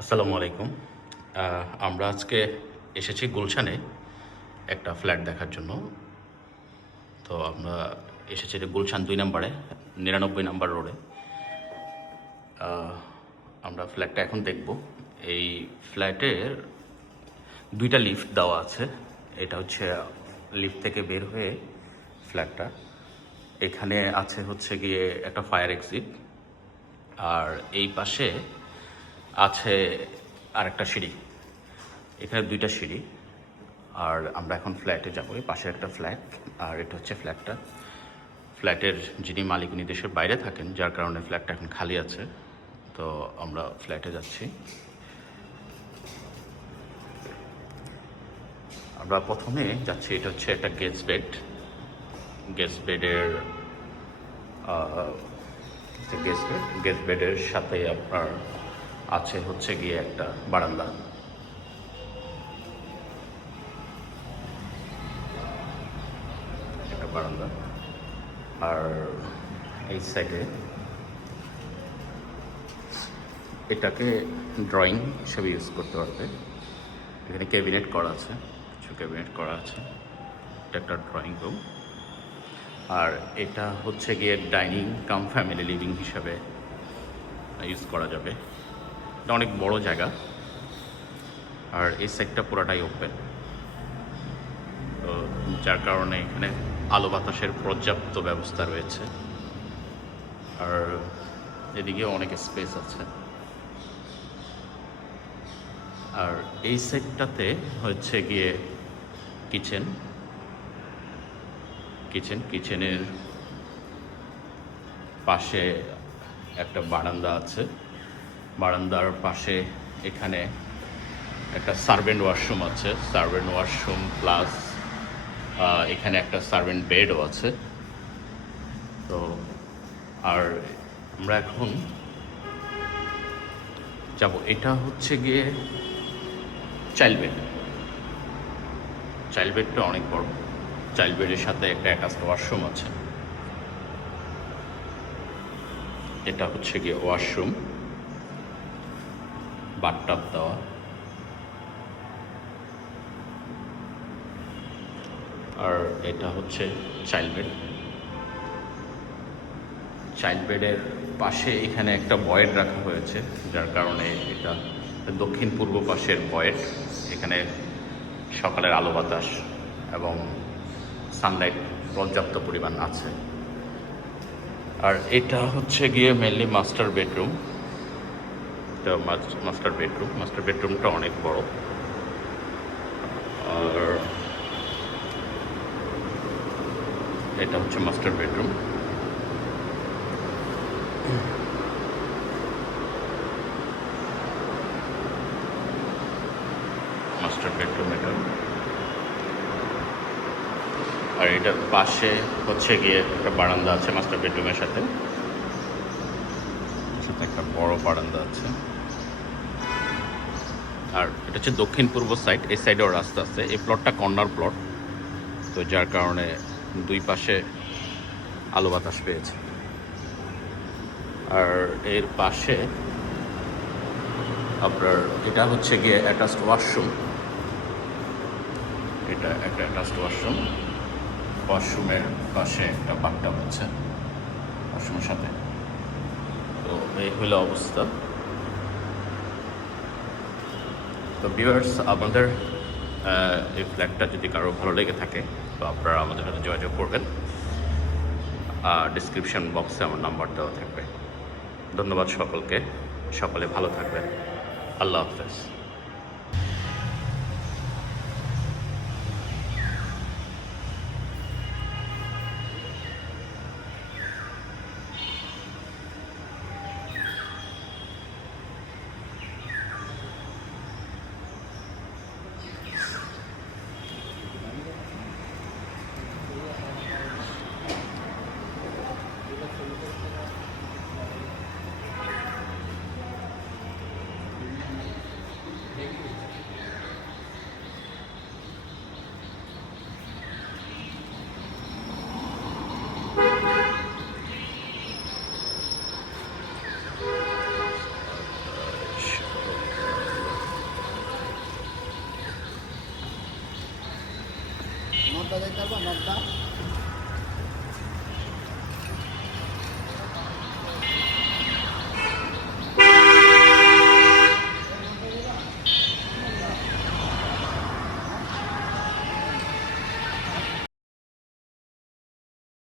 আসসালামু আলাইকুম। আমরা আজকে এসেছি গুলশানে একটা ফ্ল্যাট দেখার জন্য। তো আমরা এসেছি যে গুলশান ২ নম্বরে ৯৯ নম্বর রোডে। আমরা ফ্ল্যাটটা এখন দেখব। এই ফ্ল্যাটের ২টা লিফট দেওয়া আছে। এটা হচ্ছে লিফট থেকে বের হয়ে ফ্ল্যাটটা। এখানে আছে হচ্ছে গিয়ে একটা ফায়ার এক্সিট, আর এই পাশে আছে আরেকটা সিঁড়ি। এখানে ২টা সিঁড়ি। আর আমরা এখন ফ্ল্যাটে যাবো। এই পাশে একটা ফ্ল্যাট, আর এটা হচ্ছে ফ্ল্যাটটা। ফ্ল্যাটের যিনি মালিক উনি দেশের বাইরে থাকেন, যার কারণে ফ্ল্যাটটা এখন খালি আছে। তো আমরা ফ্ল্যাটে যাচ্ছি। আমরা প্রথমে যাচ্ছি, এটা হচ্ছে একটা গেস্ট বেড। গেস্ট বেডের গেস্ট বেডের সাথে আপনার আছে হচ্ছে গিয়ে একটা বারান্দা। একটা বারান্দা। আর এই সাইডে এটাকে ড্রয়িং হিসেবে ইউজ করতে পারবে। এখানে ক্যাবিনেট করা আছে, কিছু ক্যাবিনেট করা আছে। এটা একটা ড্রয়িং রুম। আর এটা হচ্ছে গিয়ে ডাইনিং কাম ফ্যামিলি লিভিং হিসাবে ইউজ করা যাবে। এটা অনেক বড় জায়গা। আর এই সাইডটা পুরোটাই ওপেন, তো যার কারণে এখানে আলো বাতাসের পর্যাপ্ত ব্যবস্থা রয়েছে। আর এদিকেও অনেক স্পেস আছে। আর এই সাইডটাতে হচ্ছে গিয়ে কিচেনের পাশে একটা বারান্দা আছে। বারান্দার পাশে এখানে একটা সার্ভেন্ট ওয়াশরুম আছে। সার্ভেন্ট ওয়াশরুম প্লাস এখানে একটা সার্ভেন্ট বেডও আছে। তো আর আমরা এখন যাব, এটা হচ্ছে গিয়ে চাইল্ড বেড। চাইল্ড বেডটা অনেক বড়। চাইল্ড বেডের সাথে একটা অ্যাটাচড ওয়াশরুম আছে। এটা হচ্ছে গিয়ে ওয়াশরুম, বাথটাব দেওয়া। আর এটা হচ্ছে চাইল্ড বেড। চাইল্ড বেডের পাশে এখানে একটা বয়েড রাখা হয়েছে, যার কারণে এটা দক্ষিণ পূর্ব পাশের বয়েড। এখানে সকালের আলো বাতাস এবং সানলাইট পর্যাপ্ত পরিমাণ আছে। আর এটা হচ্ছে গিয়ে মেনলি মাস্টার বেডরুম। এটা মাস্টার বেডরুমটা অনেক বড়। আর এটা হচ্ছে মাস্টার বেডরুম। এটা, আর এটার পাশে হচ্ছে গিয়ে একটা বারান্দা আছে মাস্টার বেডরুমের সাথে। একটা বড় বারান্দা আছে। আর এটা হচ্ছে দক্ষিণ পূর্ব সাইড। এই সাইডেও রাস্তা আছে। এই প্লটটা কর্নার প্লট, তো যার কারণে দুই পাশে আলো বাতাস পেয়েছে। আর এর পাশে আপনার এটা হচ্ছে গিয়ে অ্যাটাচড ওয়াশরুম। এটা একটা অ্যাটাচড ওয়াশরুম। ওয়াশরুমের পাশে একটা বাথটাব আছে ওয়াশরুমের সাথে। তো এই হলো অবস্থা। তো ভিউয়ার্স, আপনাদের এই ফ্ল্যাটটা যদি কারো ভালো লেগে থাকে তো আপনারা আমাদের সাথে যোগাযোগ করবেন। ডিসক্রিপশন বক্সে আমার নাম্বার দেওয়া থাকবে। ধন্যবাদ সকলকে। সকলে ভালো থাকবেন। আল্লাহ হাফেজ। নকটা দেখতে পারবো, নকটা